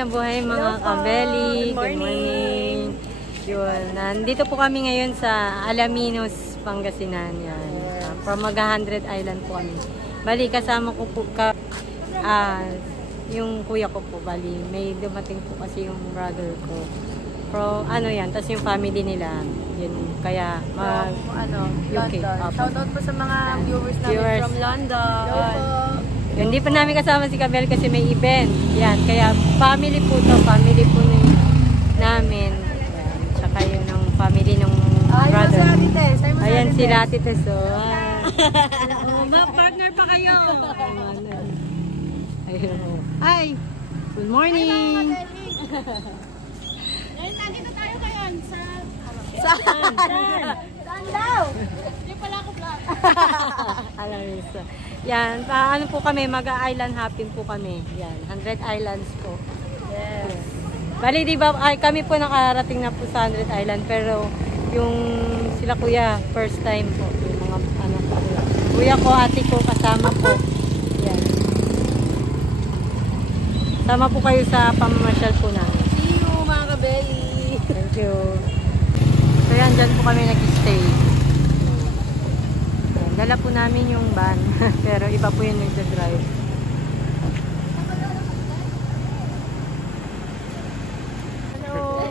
nabuhay mga kabeli. Good morning. Yun, nandito po kami ngayon sa Alaminos, Pangasinan. Yan. From Mag-100 Island po kami. Bali, kasama ko po yung kuya ko po. Bali, may dumating po kasi yung brother ko. Pro, tas yung family nila. Yun, kaya UK. London. Shoutout po sa mga viewers namin from London. Yun, hindi pa namin kasama si Kabel kasi may event. Yan, kaya family po to. Family po namin. Yan, tsaka yun ng family ng brother. Ayan sila Ate Tess. Partner pa kayo. Ayun. Hi! Good morning! Nandito tayo ngayon Saan daw? Hindi pala ako vlog. Alaminos. Yan, ano po kami, mag-island hopping po kami. Yan, 100 islands po. Yes. Bali, di ba, kami po nakarating na po sa 100 island, pero yung sila kuya, first time po. Yung mga anak ko. Kuya ko, ate ko, kasama po. Yan. Sama po kayo sa pamamasyal po namin. See you mga kabeli. Thank you. So yan, dyan po kami nag-stay. Dala po namin yung van. Pero iba po yun nag-drive. Hello!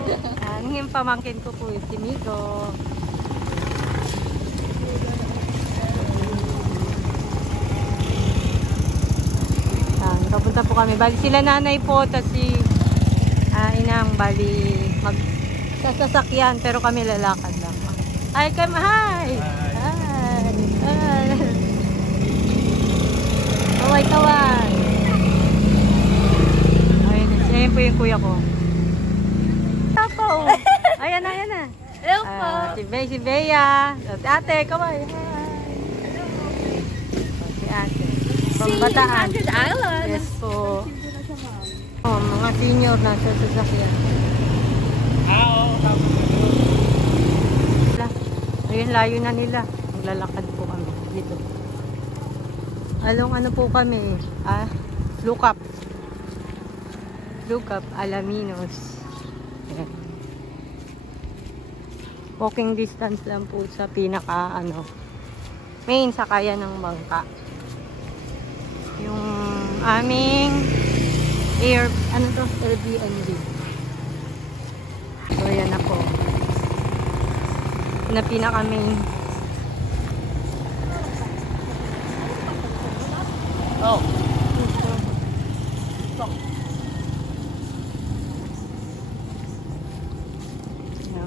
Yung pamangkin ko po yung si Miko. Kapunta po kami. Bali sila nanay po, tas si inang bali magsasakyan, pero kami lalakad lang. Hi! Hi! Kaway-kaway! Ayun po yung kuya ko. Tapo! Ayan na. Hello po! Si Bea. Ate, kaway! Hi! Si ate. From Bataan. Yes po. Mga senior na sa sasakyan. Ayun, layo na nila. Maglalakad po kami dito. Ano po kami? Look up, Alaminos. Ayan. Walking distance lang po sa pinaka main sakayan ng bangka. Yung aming Airbnb. So yan na po. Na pinaka main.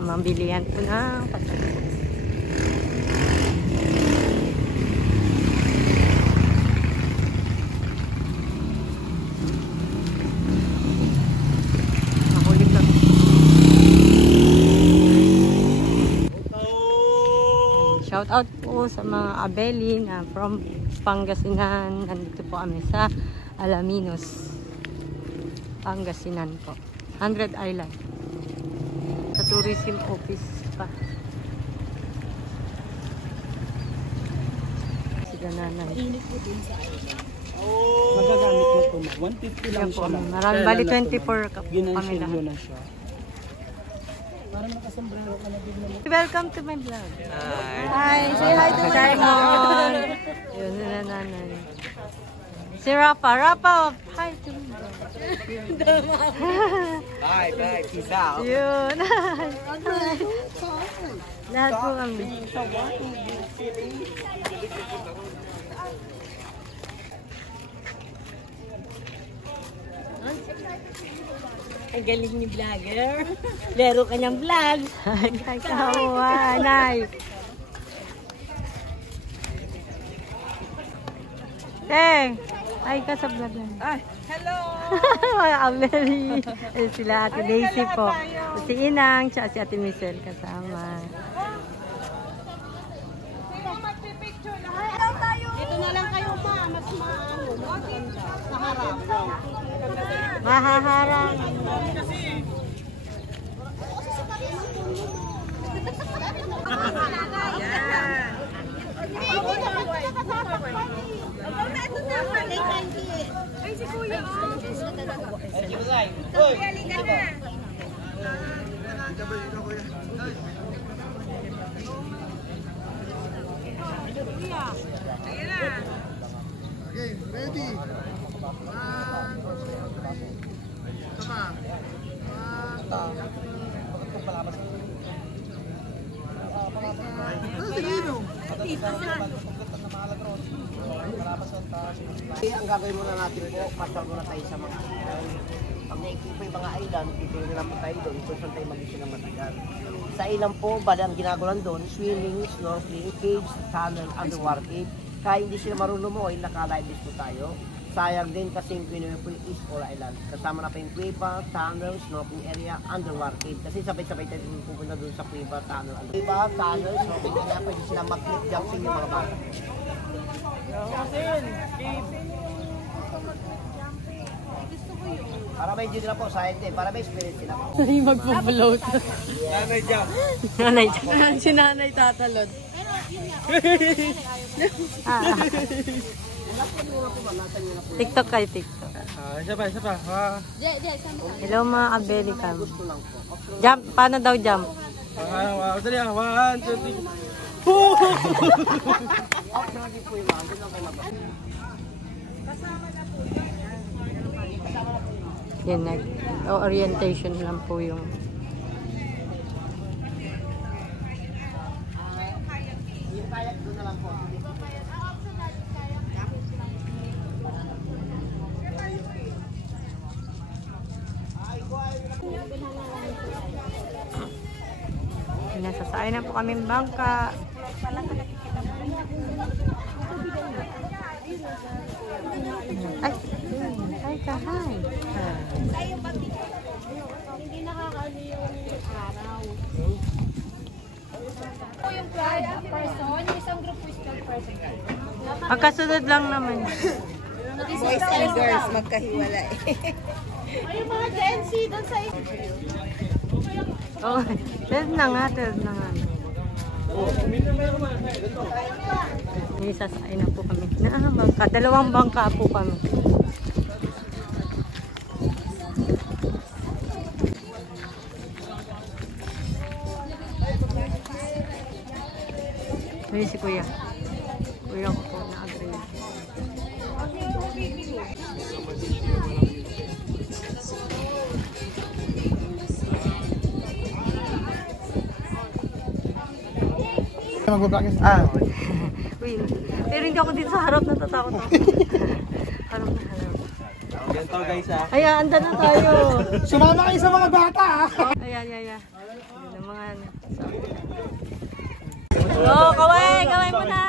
Mambilihan po na patayin. Shout out po sa mga abeli na from Pangasinan. Nandito po kami sa Alaminos, Pangasinan po. 100 Island. Sa tourism office pa. Sila nanay. Magagamit mo po na. 150 lang siya lang. Marami, bali 24 kami lahat. Yun na siya. Para nakasombrero ka na din naman. Welcome to my vlog. Hi! Say hi to Simon! Yun na nanay. Si Rafa, hi to me. Bye, peace out. Yun. Lahat po kami. Ang galing ni vlogger. Lero ka niyang vlog. Nay. Ay ka sa vlog na. Hello! Mga kabeli. Sila Ate Daisy po. Si Inang, si Ate Michelle kasama. Dito na lang kayo ma. Mas sa harap. Mahaharang. Ay, si Kuya. Okay, ready. Ang gagawin muna natin po, pasyal muna tayo sa mga island. Pag naikip po yung mga island, pipili na po tayo doon kung saan tayo mag-isip ng matagal. Sa ilan po, bali ang ginagawa doon, swimming, snorkeling, cage, tunnel, underwater cave. Kaya hindi sila marunong mo, naka-live po tayo. Sayang din kasi yung pinuwi po yung East All Island. Kasama na pa yung Cueva, tunnel, snorkeling area, underwater cave. Kasi sabay-sabay tayo pupunta doon sa Cueva, tunnel, Cueva, tunnel, snorkeling area. Pwede sila mag-click jumping yung mga bata. Para may Diyos na po, sayang din. Para may spirit sila po. Ay, magpo-float. Nanay jump. Nanay. Si nanay tatalon. TikTok kay TikTok. Isa pa, isa pa. Hello mga Abelicam. Jump, paano daw jump? Dali ah. 1, 2, 3. Yan, orientation lang po yung nasasakay na po kami bangka. Ay, hi ka, hi. Hindi nakakaano yung araw. Yung person, yung isang group is called person. Magkasunod lang naman. Boys and girls magkahiwalay. Ay, yung mga Gen Z doon sa Oh, 12 na nga, 12 na nga. May sasakay na po kami. Bangka. Dalawang bangka po kami. Ayun si Kuya. Kuya ko po na-agree. Mag-vlog Uy, pero hindi ako dito sa harap, natatakot ako. Harap na harap. Ganito guys ah. Ayan, anda na tayo. Sumama kayo sa mga bata ah. Ayan. Ayan ang mga ano. Oh, kaway mo na.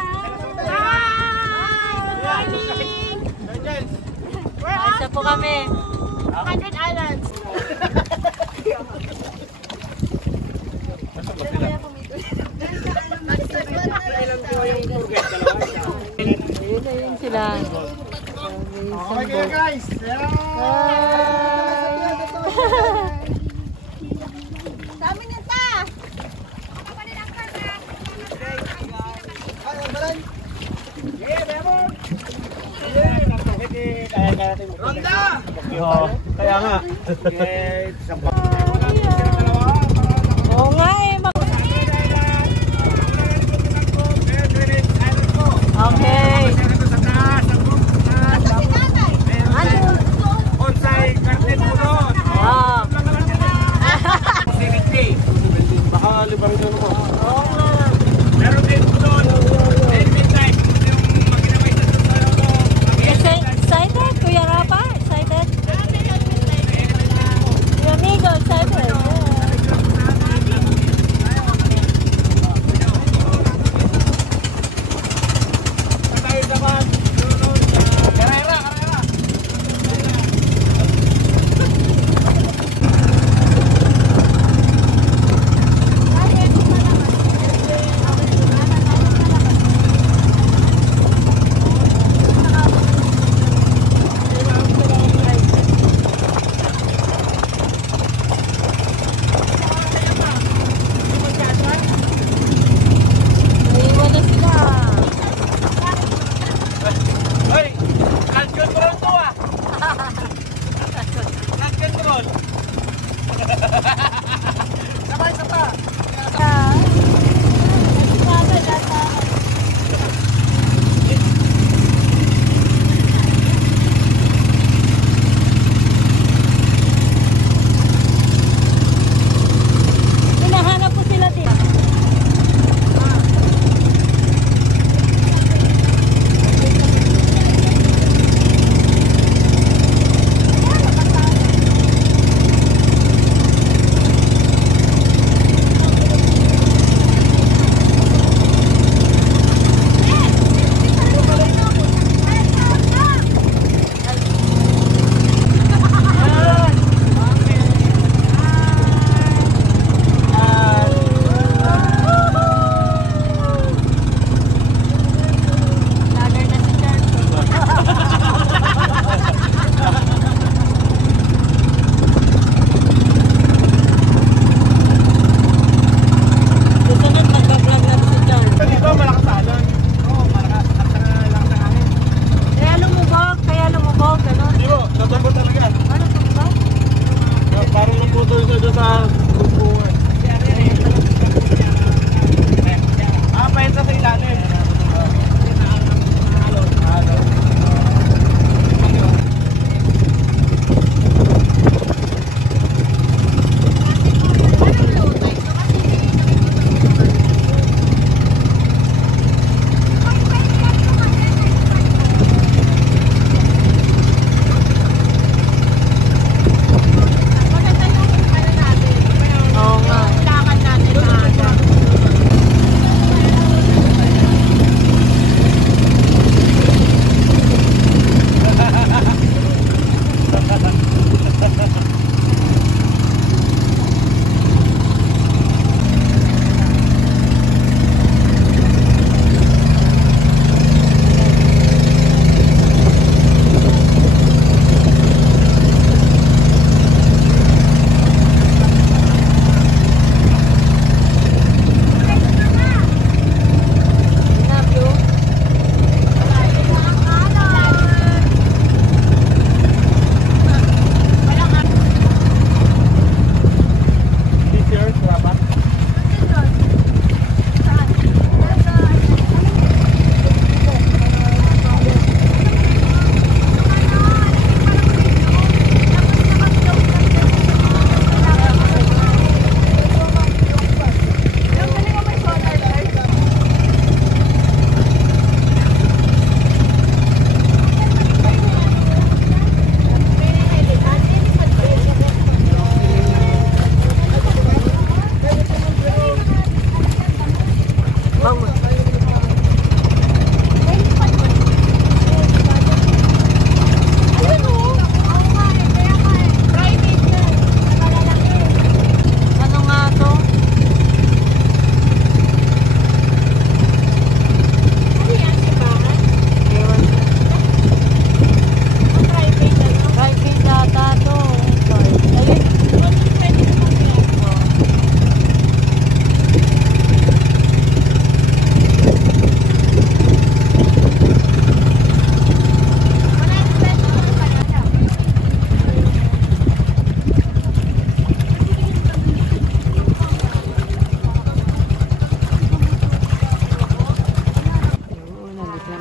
Hi! Good morning! Isa po kami. 100 Islands. Ayun sila. Okay kayo guys. Sa amin yan ta! Ronda! Kaya nga. Oo nga eh. Okay. Ah. Baka libang doon ko. Oo nga. Meron din po doon. Excited, Kuya Rapa? Excited? Kuya Migo, excited?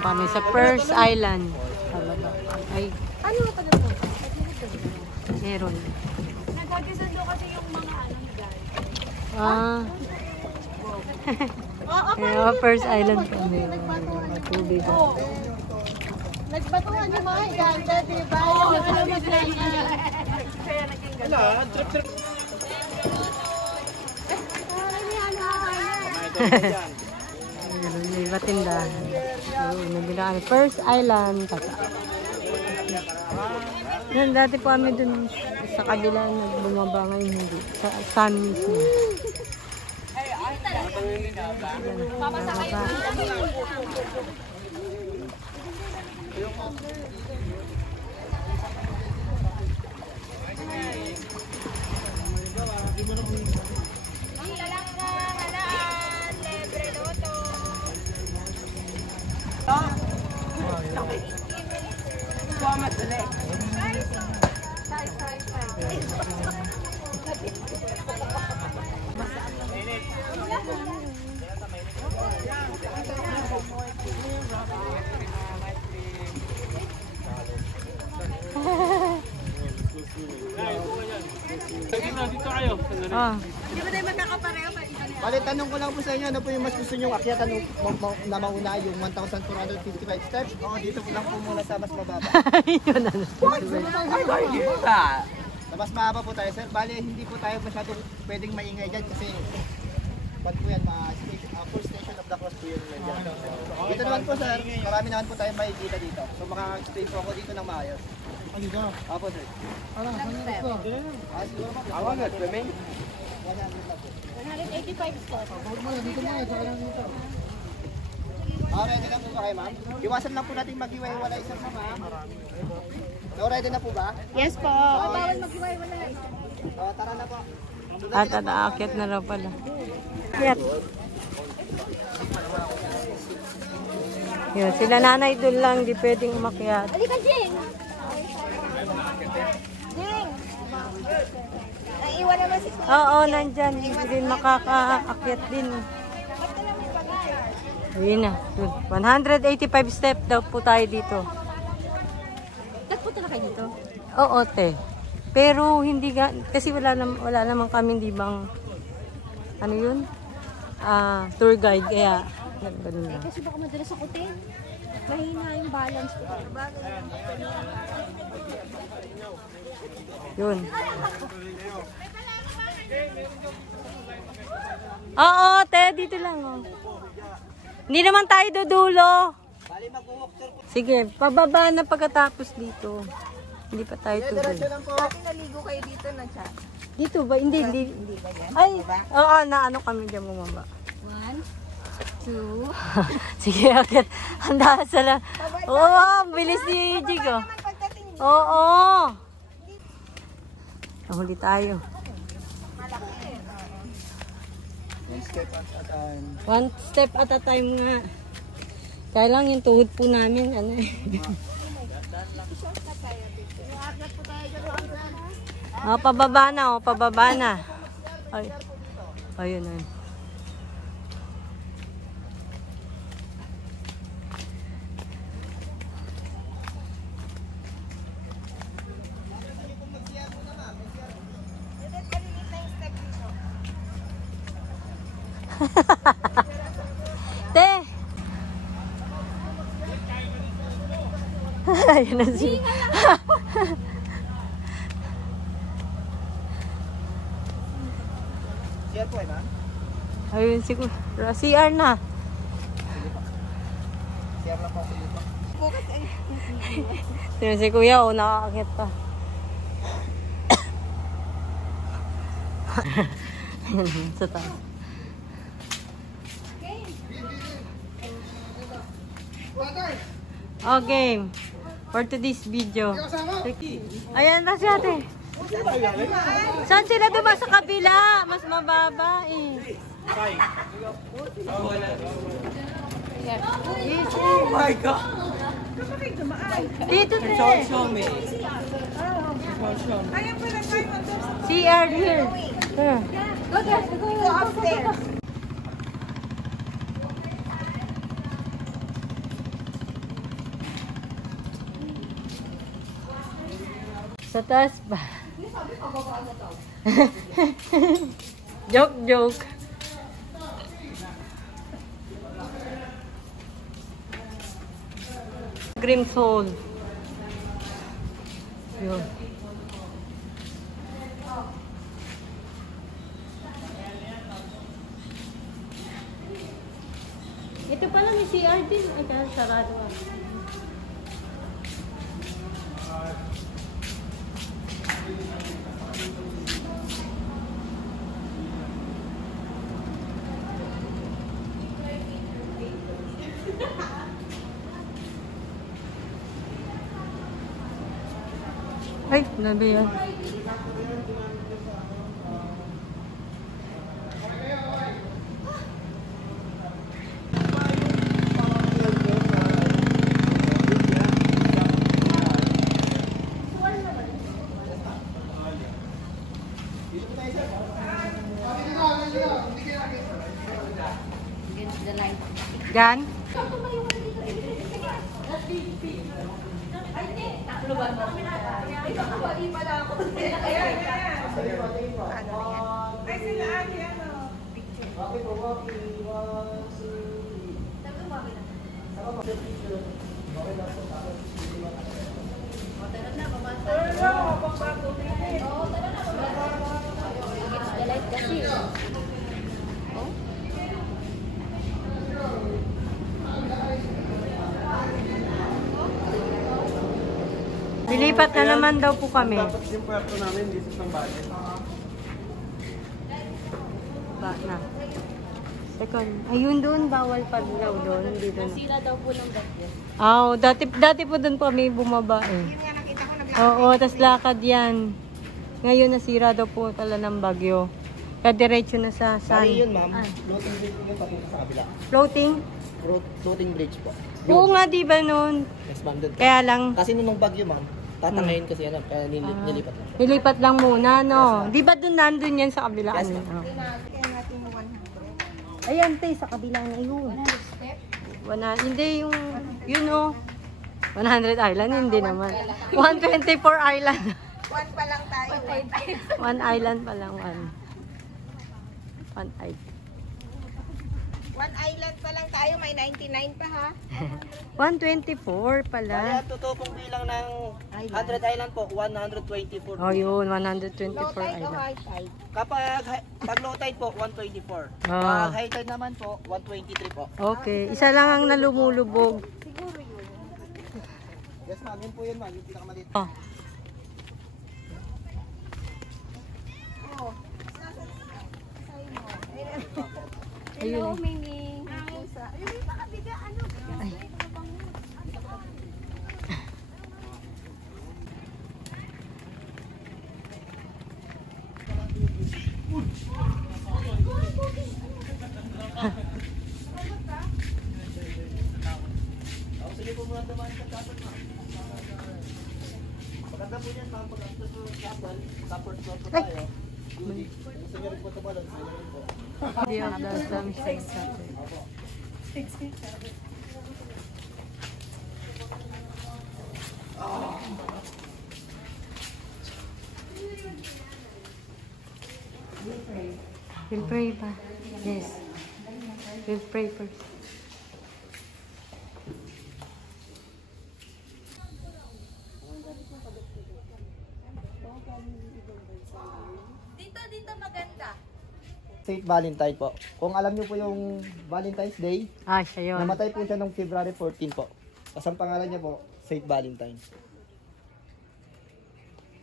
Kami sa First Island. Ay, Ano ka na po? meron. Nagkagisundo kasi yung mga ano guys. Kaya First Island kami. Tubig. Nagbatuhan yung mga ganda, di ba? Yung ano mag-training. Kaya naging ganda. Wala, trip. May iba tindahan. Nabila kami. First Island. Yan, dati po kami dun sa kabila nagbumaba ngayon hindi. Sa sun mismo. Dito kayo. Ah, Di ba tayo magkakapareho? Bale, tanong ko lang po sa inyo, ano po yung mas gusto nyo akyatan na mauna, yung 1,455 steps? O dito lang po muna sa mas mababa. yun ano. Sa mas mababa po tayo, sir. Bale, hindi po tayo masyadong pwedeng maingay dyan kasi ba't po yan, full station of the cross po yun. Dito naman po, sir, marami naman po tayo makikita dito. So makaka-explain po ako dito ng maayos. Ano ka? Apo, sir. Awan na, swimming? 185 steps. Ready na po ba kayo, ma'am? Iwasan lang po natin mag-iwalay, sir, ma'am. So, ready na po ba? Yes po. Bawal mag-iwalay. Tara na po. At aakyat na raw pala. Akyat. Yun, sila nanay doon lang, di pwedeng umakyat. Halika, Jing! Jing! Naiwan naman si Kuya. Oo, nandyan. Hindi rin makakaakyat din. Ba't ka naman bagay? Ayun na. 185 step daw po tayo dito. Nagpunta na kayo dito? Oo, te. Pero hindi kasi wala naman kami di bang ano yun? Tour guide kaya ganun lang. Kasi baka madalas ako, te. Mahina yung balance ko. Yun. Oo, te, dito lang. Oh. Hindi naman tayo dudulo. Sige, pababa na pagkatapos dito. Hindi pa tayo tuloy. Dati naligo kayo dito na siya. Dito ba? Hindi. Ay, oo, na ano kami dyan bumaba. 1, 2. Sige, akit. Handa sa lang. Oo, bilis ni Jigo. Oo. Nahuli tayo. One step at a time nga. Kaya lang yung tuhod po namin. Ano eh. Pababa na. Ay. Ayun, ayun. Te! Ayun na si... Siya po, ma'am. Ayun si... CR na. Siya lang po ako dito. Sino si Kuya, o nakakakit pa. Sa taas. Oh, game. For today's video. Ayan ba si ate? Saan sila diba sa kabila? Mas mababa eh. Oh my God! Dito te. Show me. CR here. Here. Go upstairs. Sa taas ba? Joke, joke. Green Soul. Yun. Ito pala may CR din. Ay, kaya sarado ah. Ay, nabi yan. Gan? Lilipat na naman daw po kami. Tapos yung puerto namin dito sa Sambales. Ba na. Second. Ayun doon, bawal pa daw doon. Dito na. Sira daw po ng bagyo. Oo, dati po doon po kami bumaba eh. Yun nga nakita ko Oo, tas lakad yan. Ngayon nasira daw po tala ng bagyo. Kaya diretso na sa sun. Bali yun, ma'am. Floating bridge po yung papunta sa kabila. Floating? Floating bridge po. Oo nga, di ba noon? Expanded po. Kaya lang, Kasi nung bagyo, ma'am, tatangayin kasi yan, kaya nilipat lang. nilipat lang muna, no? Di ba doon nandun yan sa kabila? Yes, Ano? ma'am. kaya natin yung 100. Ayan, te, sa kabila na yun. Hindi yung, you know, 100 island, hindi naman. 124 island. One pa lang tayo. One island pa lang, one. One island. One island pa lang tayo. May 99 pa ha. 124 Kaya pala. totoo pong bilang ng 100 island po, 124. Oh, yun, Low 124 tide o island. high tide? Pag low tide po, 124. Ah. Pag high tide naman po, 123 po. Okay, isa lang ang nalumulubog. Siguro yun. Yes, ma'am. Yun po yun, ma'am. Yung pinakamaliit. Oh. Oo. Nasa sa'yo mo. Ayun eh. Miming. Pusa. Ayun yung makabiga. Ano? Sige po muna naman sa kapal, ma'am. Maganda po yan, ma'am. Pag ang susunod kapal, support po tayo. Gusto niyo rin po ito ba? Gusto niyo rin po. Day of the Assumption Saturday. We'll pray pa. Yes. We'll pray first. Dito maganda. Saint Valentine po. Kung alam niyo po yung Valentine's Day, Ah, siya yun. namatay po siya noong February 14 po. Tapos ang pangalan niya po, Saint Valentine.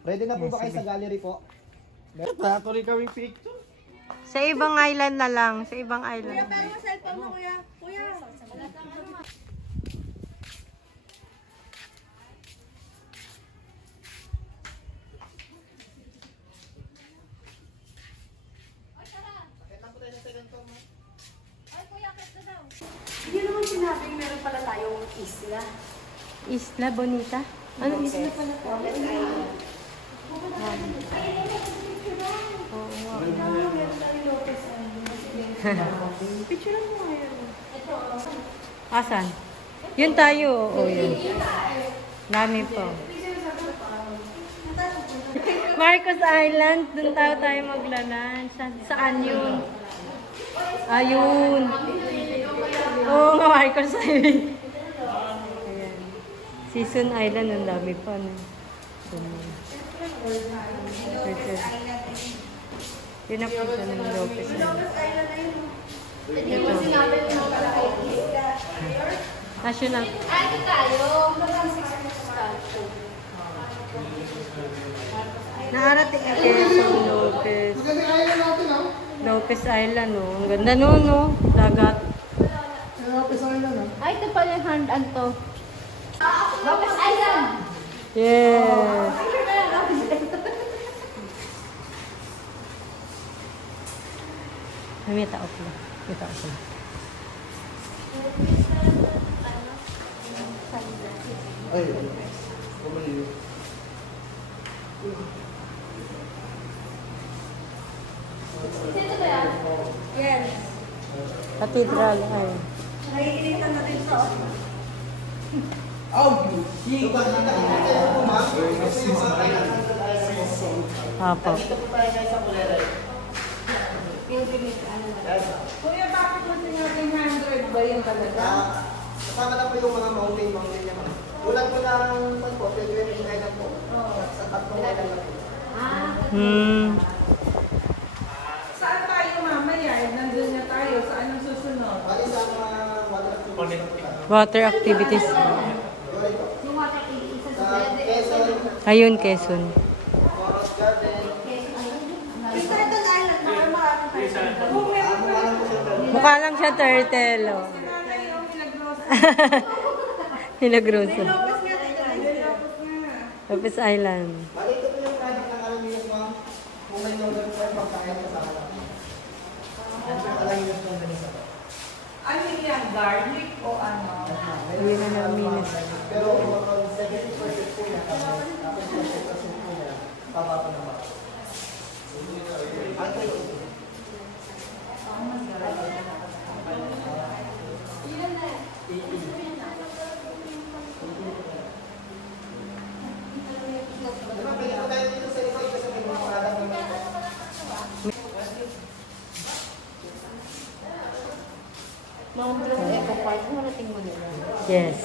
Ready na po ba kayo sa gallery po? Meron tuloy kami picture. Sa ibang island na lang. Sa ibang island. Pero mo cellphone mo, kuya. Kuya. Hindi naman sinabing meron pala tayong isla. Isla Bonita? Ano isla pala? Picture mo ngayon. Asan? Yun tayo. Oo, yun. Dami po. Marcos Island. Doon tayo maglalan. Saan yun? Ayun. Oo nga, Marcos Island. Ayan. Season Island. Ang dami pa. No? Pinapunta ng Lopez Island. Ito. National. Ano tayo? Naarating ang Quezon, Lopez. Lopez Island, oh. Ang ganda nun, no? Dagat. Ay, ito pala yung hand to. Lopez Island! Yes. May tao pala. May tao pala. Ay, kumali. Sino ba yan? Yes. Cathedral, ay. Nakikinig na natin sa Apo. Kuya, bakit mo sinabing 100 ba yun talaga? Kasama na po yung mga mountain niya. Ulan po ng po, pwede yung island po. Sa tatlong island na po. Saan tayo mamaya? Nandun na tayo. Saan ang susunod? Bali sa mga water activities. Water activities. yung water activity sa Sa Quezon, Ayun, Quezon. Forest Garden. Turtle Island. Baka marami tayo. Kung meron pa rin. Mukha lang siya turtle, oh. Sana yung Milagrosa. Milagroso. Lopez nga tayo. Lopez nga. Lopez Island. Bali ito po yung product ng Alaminos ma'am. Kung may yung ganito yung pagkain ko sa alam. Yan po yung Alaminos ng ganito. Ano yan? Garlic o ano? Ayun na namin. Pero kung 70% po niya, tapos 20% po niya, tama po naman. Yes.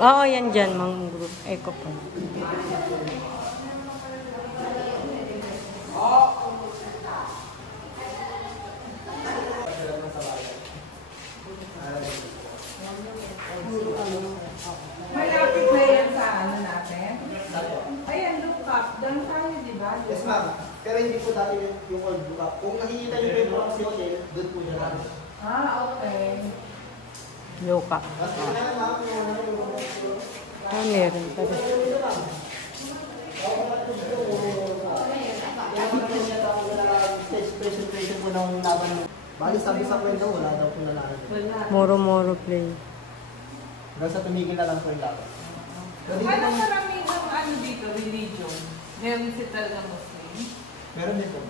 Oo, yan dyan. Mangrove. Eco Park. Malapit na yan sa ano natin. Ayan, look up. Doon tayo, di ba? Yes ma'am, pero hindi po dati yung old book up. Kung nakikita niyo po yung book si hotel, doon po siya namin. Okay. Loka. Mas kailangan ma'am yung ano yung Ah, meron pa rin. stage presentation po ng laban. Bali sabi sa kwento, wala daw po nalaman. Moro-moro play. Hanggang sa tumigil na lang po yung laban. Pero dito Anong po, karamihan ano dito, religion? Meron si talaga Muslim? meron din po.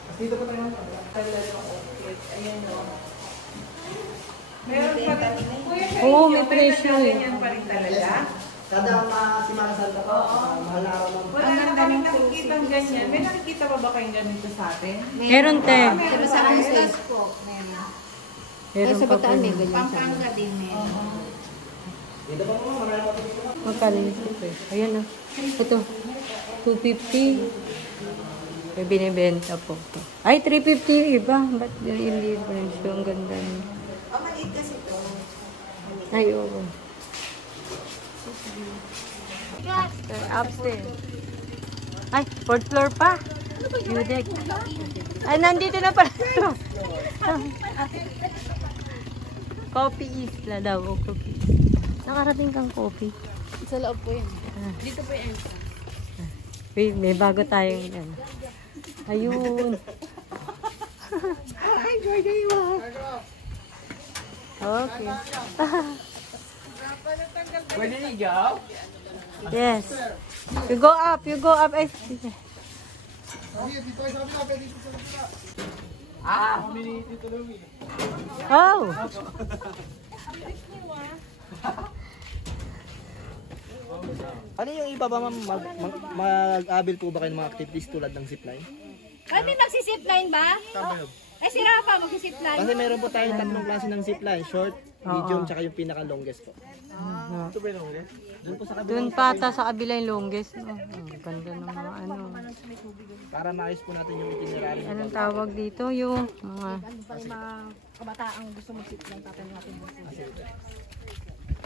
Tapos dito po tayo. Talaga Oo, may presyo eh. Ganyan pa rin talaga. Kada Semana Santa po, mahal na araw ng Wala na kaming nakikitang ganyan. May nakikita pa ba kayong ganito sa atin? Meron, te. Meron sa atin. Meron pa po. Pampanga din meron. Dito pa po, marami pa dito. Magkano ito eh? Ayan na. Ito. 250. May binibenta po. Ay, 350 iba. Ba't hindi presyo? Ang ganda niya. Maliit kasi ito. Ay, oo. Upstairs. Ay, 4th floor pa. View deck. Ay, nandito na pala. Coffee Isla daw. O, coffee. Nakarating kang coffee. Sa loob po yun. Dito po yung entrance. Wait, may bago tayong yan. Ayun. Ay, Jordan, Okay. Pwede niyo? Yes. You go up. You go up. Ay, oh. Ano yung iba ba ma'am? Mag-abil po ba kayo ng mga activities tulad ng zipline? Kami magsisipline ba? Eh si Rafa magsisipline. Kasi meron po tayong tatlong klase ng zipline. Short, medium, tsaka yung pinaka-longest po. Ito ba yung longest? Doon po sa kabila. Doon pata sa kabila yung longest. No? Ganda ng mga ano. Para maayos po natin yung itinerary. Anong tawag dito? Yung mga... Kabataang gusto magsipline tatanong natin.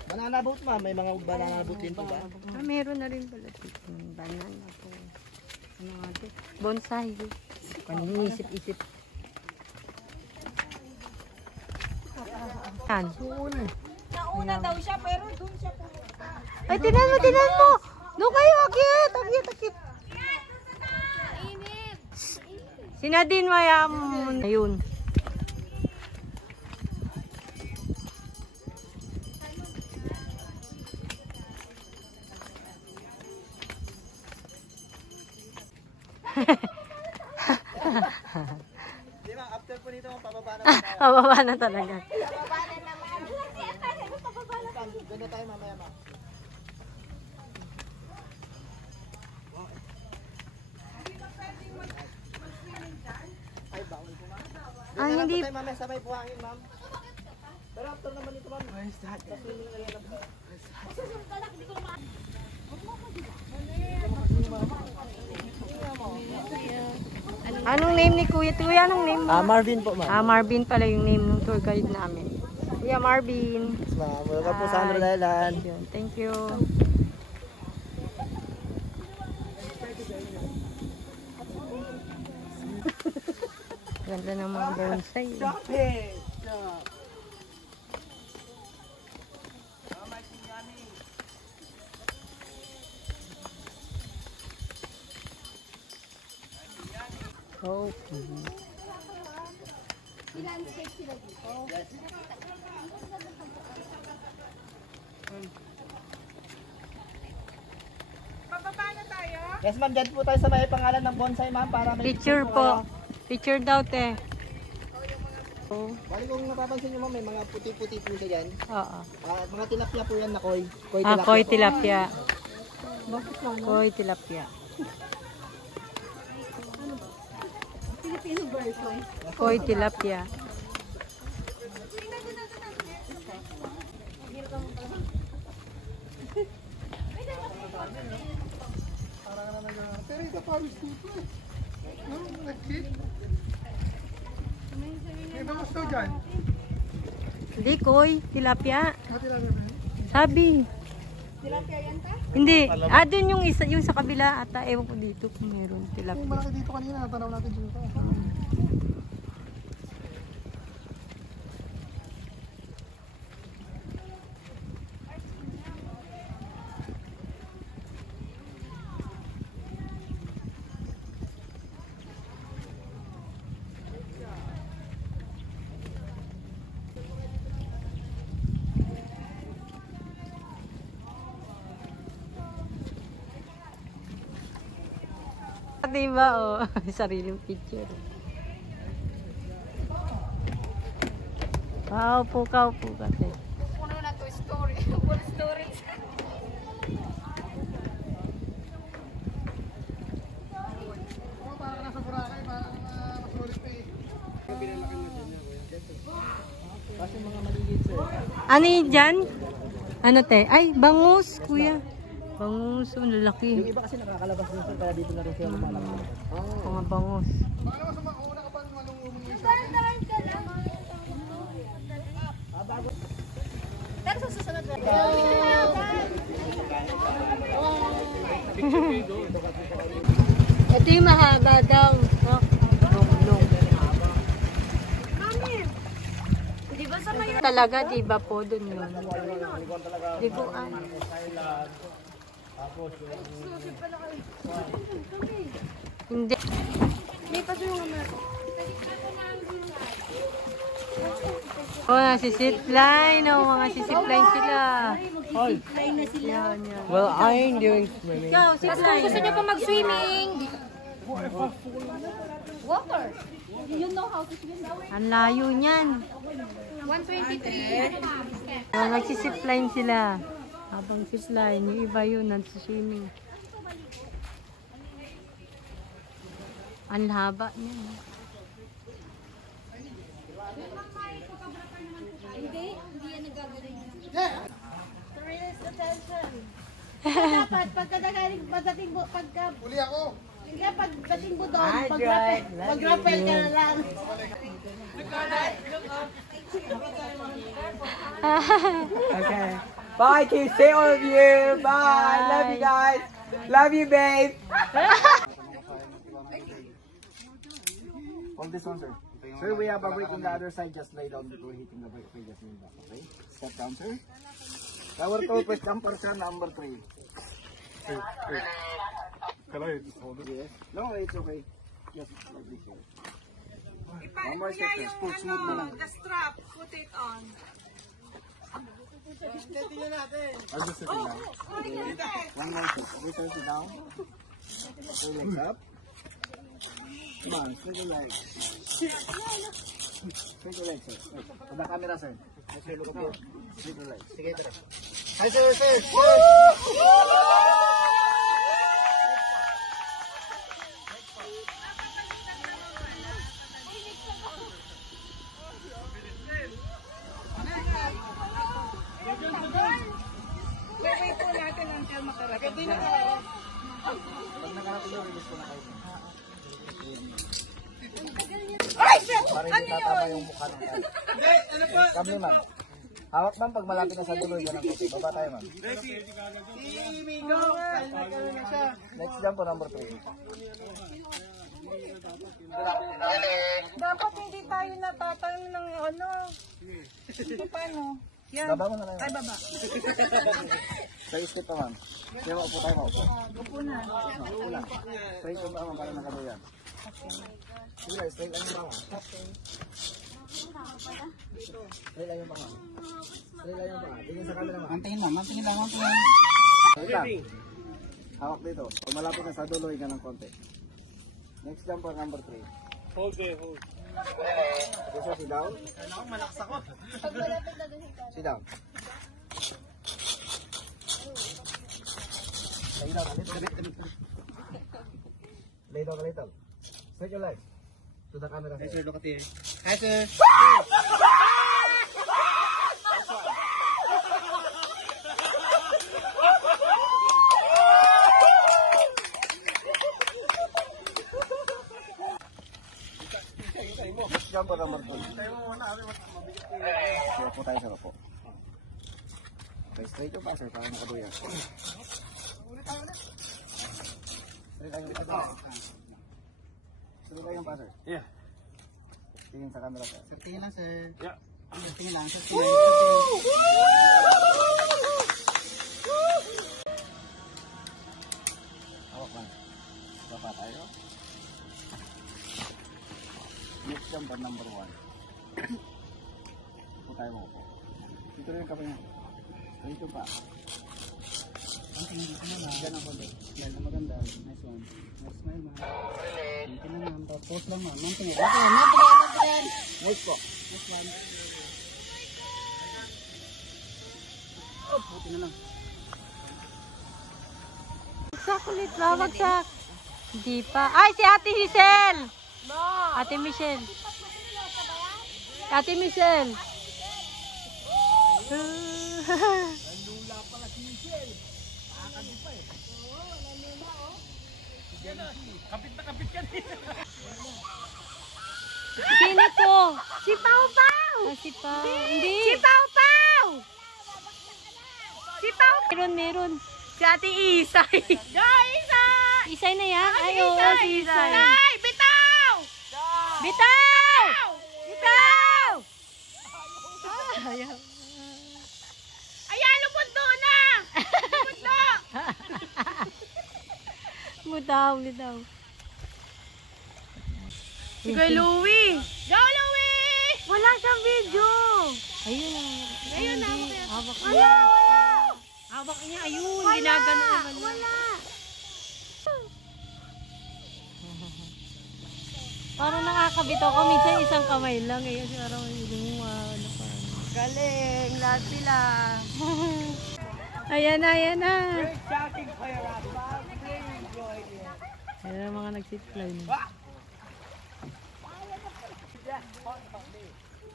Banana boat ma'am, may mga banana boat din po ba? Ah, meron na rin pala dito. Banana po. Ano nga ito? Bonsai. Panisip-isip. Yan. Nauna daw siya pero dun siya pumunta. Ay, tinan mo, tinan mo! Doon kayo, akit! Akit, akit! Init! Si Nadine Mayamon. Ayun. Di ba, after po nito, pababa na Pababa na talaga. Ganda tayo mamaya ma'am. Ay, bawal po ma'am. Ah, Ganda hindi. po tayo mamaya sa may buhangin ma'am. Pero after naman ito ma'am. Sa swimming area na po. Anong name ni Kuya? Kuya, anong name mo? Marvin po ma'am. Ah, Marvin pala yung name ng tour guide namin. Kuya Marvin. Yes, ma'am. Welcome po sa Andro Island. Yun, thank you. Ganda ng mga bonsai. Okay. Pababa na tayo? Yes ma'am, dyan po tayo sa may pangalan ng bonsai ma'am para may Picture po. Picture daw, te. Oh. Bali kung napapansin nyo ma'am, may mga puti-puti po siya dyan. Oo. Mga tilapia po yan na koi. Koi Ah, tilapia koi po. tilapia. Koi tilapia. Koi tilapia. Pero ito parang dito eh. No, nag-hit. May bangus daw dyan. Hindi, koi tilapia. Sabi. Tilapia yan ta? Hindi. Ah, dun yung isa, yung sa kabila ata. Ewan ko dito kung meron Yung tilapia. malaki dito kanina, natanaw natin dito. Diba, oh. Sariling picture. Kaupo ka, te. Puno na to storage. Ano yun dyan? Ano te? Ay, bangus, kuya. Bangus, ang lalaki. Yung iba kasi nakakalabas din sir, kaya dito na rin sila lumalaki. Mga bangus. Pero sa susunod na. Ito yung mahaba daw. Di ba sa may Talaga, di ba po dun yun? Di ko Hindi. may pasungan na. Oh, nasisipline. Oh, mga sisipline sila. Yan, yan. Well, I ain't doing swimming. Ikaw, sipline. Gusto niyo pa mag-swimming? Water. You know how to swim? Ang layo niyan. 123. Oh, nagsisipline sila. Habang zipline, yung iba yun, nagsiswimming. Ang haba niyan. Hindi yan nagagaling. To release the tension. Dapat pagdating mo, Uli ako. Hindi, pagdating mo doon, mag-rappel ka na lang. Okay. Bye, Keith. Say all of you. Bye. Love you guys. Love you, babe. Hold this one, sir. Sir, we have a brake on the other side. Just lay down before hitting the brake. Just lean back, okay? Step down, sir. Tower 2, press jumper, sir, number 3. Can I just hold it? Yes. No, it's okay. Just like this, sir. One more step, sir. Pull smooth na lang. The strap, put it on. I'm just sitting down. One more step. Okay, sir, sit down. Pull legs up. Come on, straight your legs. Straight your legs, sir. To the camera, sir. Sir, look up here. Straight your legs. Sige, sir. Hi, sir, sir. Lagay po natin until makarating. Pag nakarap yun, release ko na kayo. Ay, shit! Para hindi tatama yung mukha ng yan. Kami, ma'am. Hawak, ma'am, pag malapit na sa dulo, yan ang puti. Baba tayo, ma'am. Next jump po, number 3. Dapat hindi tayo natatang ng ano. Ito paano? Yan. Baba mo na kayo. Ay, baba. Sa step pa, ma'am. Kaya maupo tayo, maupo. Upo na. Maupo lang. Straight yung ma'am, para nakaduyan. Sige lang, straight lang yung ma'am. Straight lang yung ma'am. Straight lang yung ma'am. Tingin sa camera, ma'am. Mantingin lang, mantingin lang, mantingin. Straight lang. Hawak dito. Pag malapit na sa dulo, higa ng konti. Next jump for number 3. Hold there, hold. Okay, sir, sit down. Sit down. Lay down a little. Lay down a little. Straight your legs. To the camera. Hi, sir. Look at here. Hi, sir. Jump on number 2. Opo tayo sa opo. Okay, straight yung passer para makaduyan. Straight lang yung passer. Straight lang yung passer. Yeah. Tingin sa camera, sir. Sir, tingin lang, sir. Yeah. Tingin lang, sir. Hawak man. Baba tayo. Next jump on number 1. Ito tayo mo po. Dito rin yung kapay niya. Dito pa. Ang tingin dito na lang. Diyan ang konti. Yan ang maganda. Nice one. Nice smile, man. Dito na lang. Tapos lang, man. Ang tingin. Nice po. Nice one. Oh, buti na lang. ulit. Babagsak. Hindi pa. Ay, si Ate Michelle. Ate Michelle. Ate Michelle. Sino to? Si Pau Pau! Ah, si Pau. Hindi. Si Pau Pau! Si Pau! Meron. Si Ate Isay. Isay! Isay na yan? Ay, oo, si Isay. Isay! Bitaw! Bitaw! Bitaw! Ayaw. Ayan, lumundo na! Lumundo! Bitaw. Si Kuya Louie! Go, Louie! Wala siyang video! Ayun na. Ayun na. Hawak Wala! niya. Hawak niya, ayun. Ginagano naman. Wala! Parang nakakabito ko. Minsan isang kamay lang. Eh. Kasi parang yung ano pa. Galing! Lahat sila! Ayan na. Ayan na mga nag-zipline.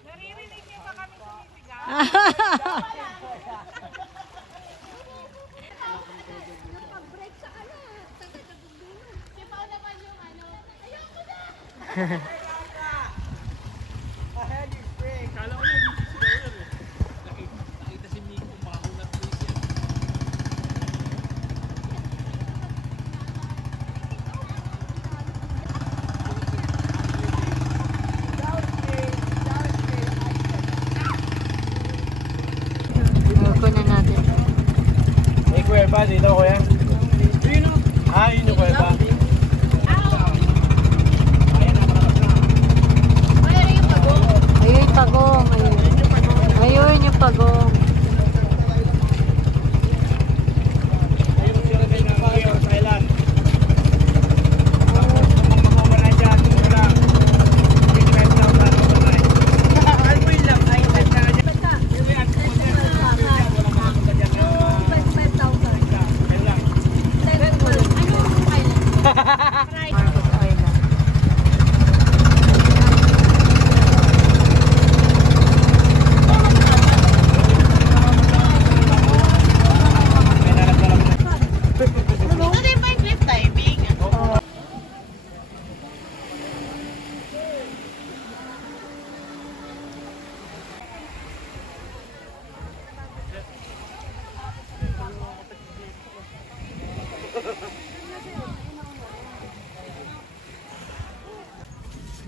Naririnig niyo ba kami sumisigaw? Napag-break sa ano. Si Pao naman yung ano. Ayoko na! Kala ko na dito sigaw yan eh. Nakita si Miko, makakulat ko yan. Kunan natin. May kuweba dito, kuya? Ah, yun yung kuweba. Ayun yung pagong. Ayun yung pagong. Ayun, sila din na kayo, Thailand. Mga wala dyan, wala. Hindi na kayo lang, wala. Ay, wait lang, ay, wait na. Hindi, at kung yan, walang makakunta dyan na. 5,000. Kaya lang. May nalagdalam na. Ano yung may cliff diving?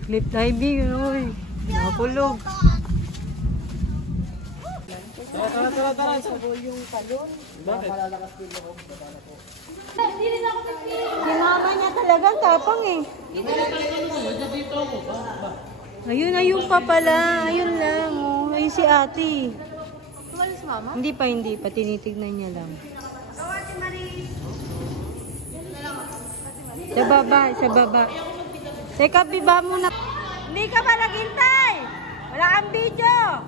Cliff diving. Uy. Nakulog. Tara. Si mama niya talagang tapang eh. Ayun pa pala. Ayun lang. Oh. Ayun si ate. Tumalis si mama? Hindi pa. Tinitignan niya lang. Sa baba. Teka, biba muna. Hindi ka ba naghintay? Wala kang video!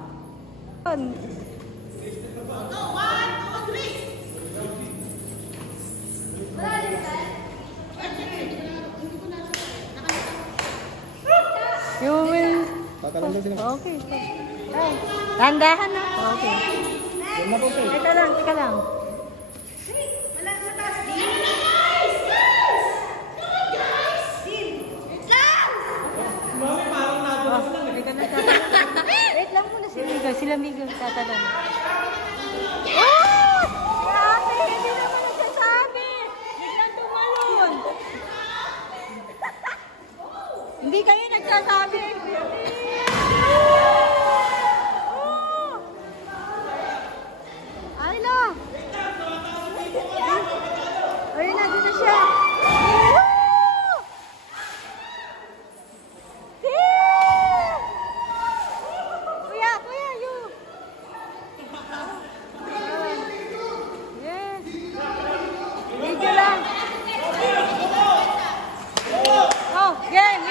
You will... Okay. Tandahan na. Okay. Teka lang. Wait lang muna sila Miguel tatanong. Grabe! Hindi naman nagsasabi! Biglang tumalon! Hindi kayo nagsasabi. Ay na. Ayun na, dito siya. Kuya, you. Yes. Video lang. Oh, game.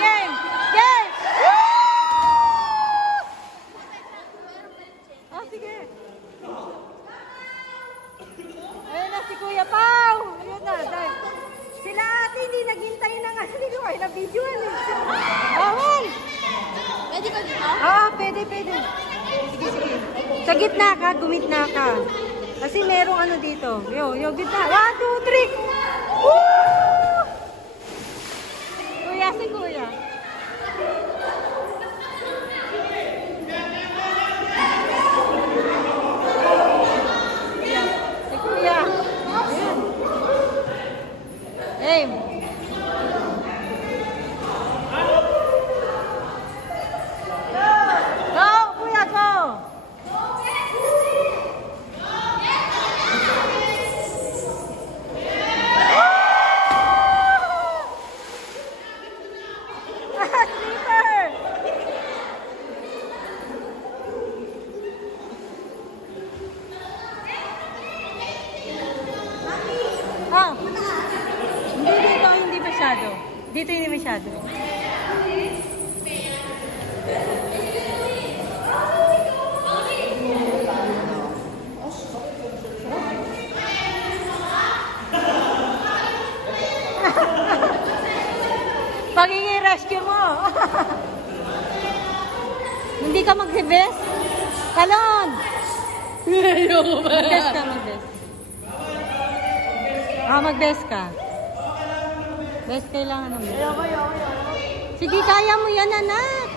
Woo! nagka-videoan eh. Bawal! Pwede ba dito? Pwede. Sige. Sa gitna ka, gumitna ka. Kasi merong ano dito. Yo, gitna. 1, 2, 3. Woo! Kuya, si kuya. Si kuya. Ayan. Aim. Go, kuya, go. Sleeper. Hindi masyado. Dito hindi masyado. Pagiging rescue mo. Hindi ka mag-best? Talon! Mag-best ka, mag-best. Mag-best ka. Best kailangan ng best. Sige, kaya mo yan, anak.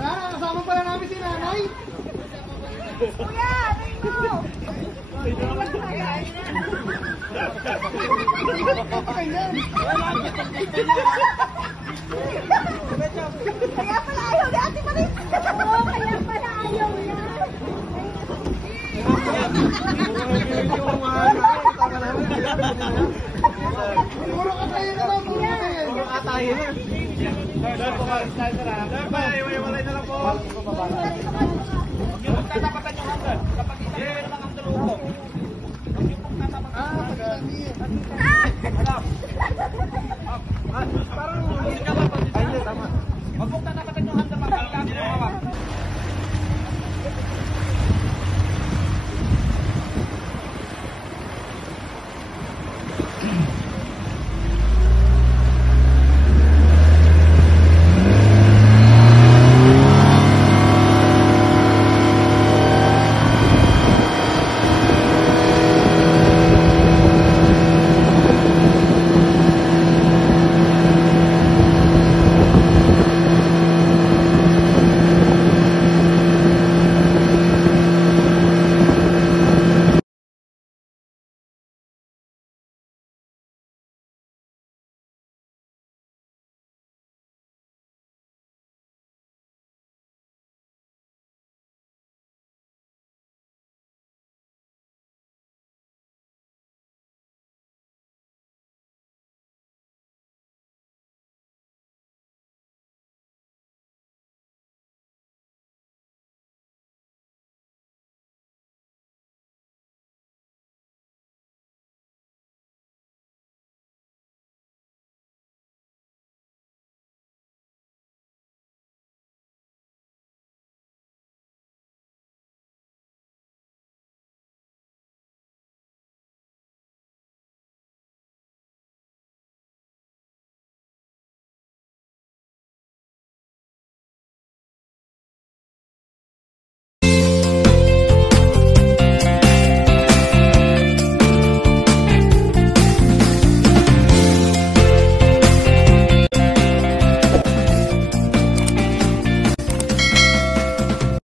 Na kasama pala namin si nanay. Kuya, Ringo! Kaya pala ayaw ni Ate Maris. Oo, kaya pala ayaw niya. Siguro ka tayo na lang. Siguro ka tayo na. Iwalay na lang po. Yung tatapatan yung hanggan. Kapag isa na lang ang dalawa. Yung tatapatan.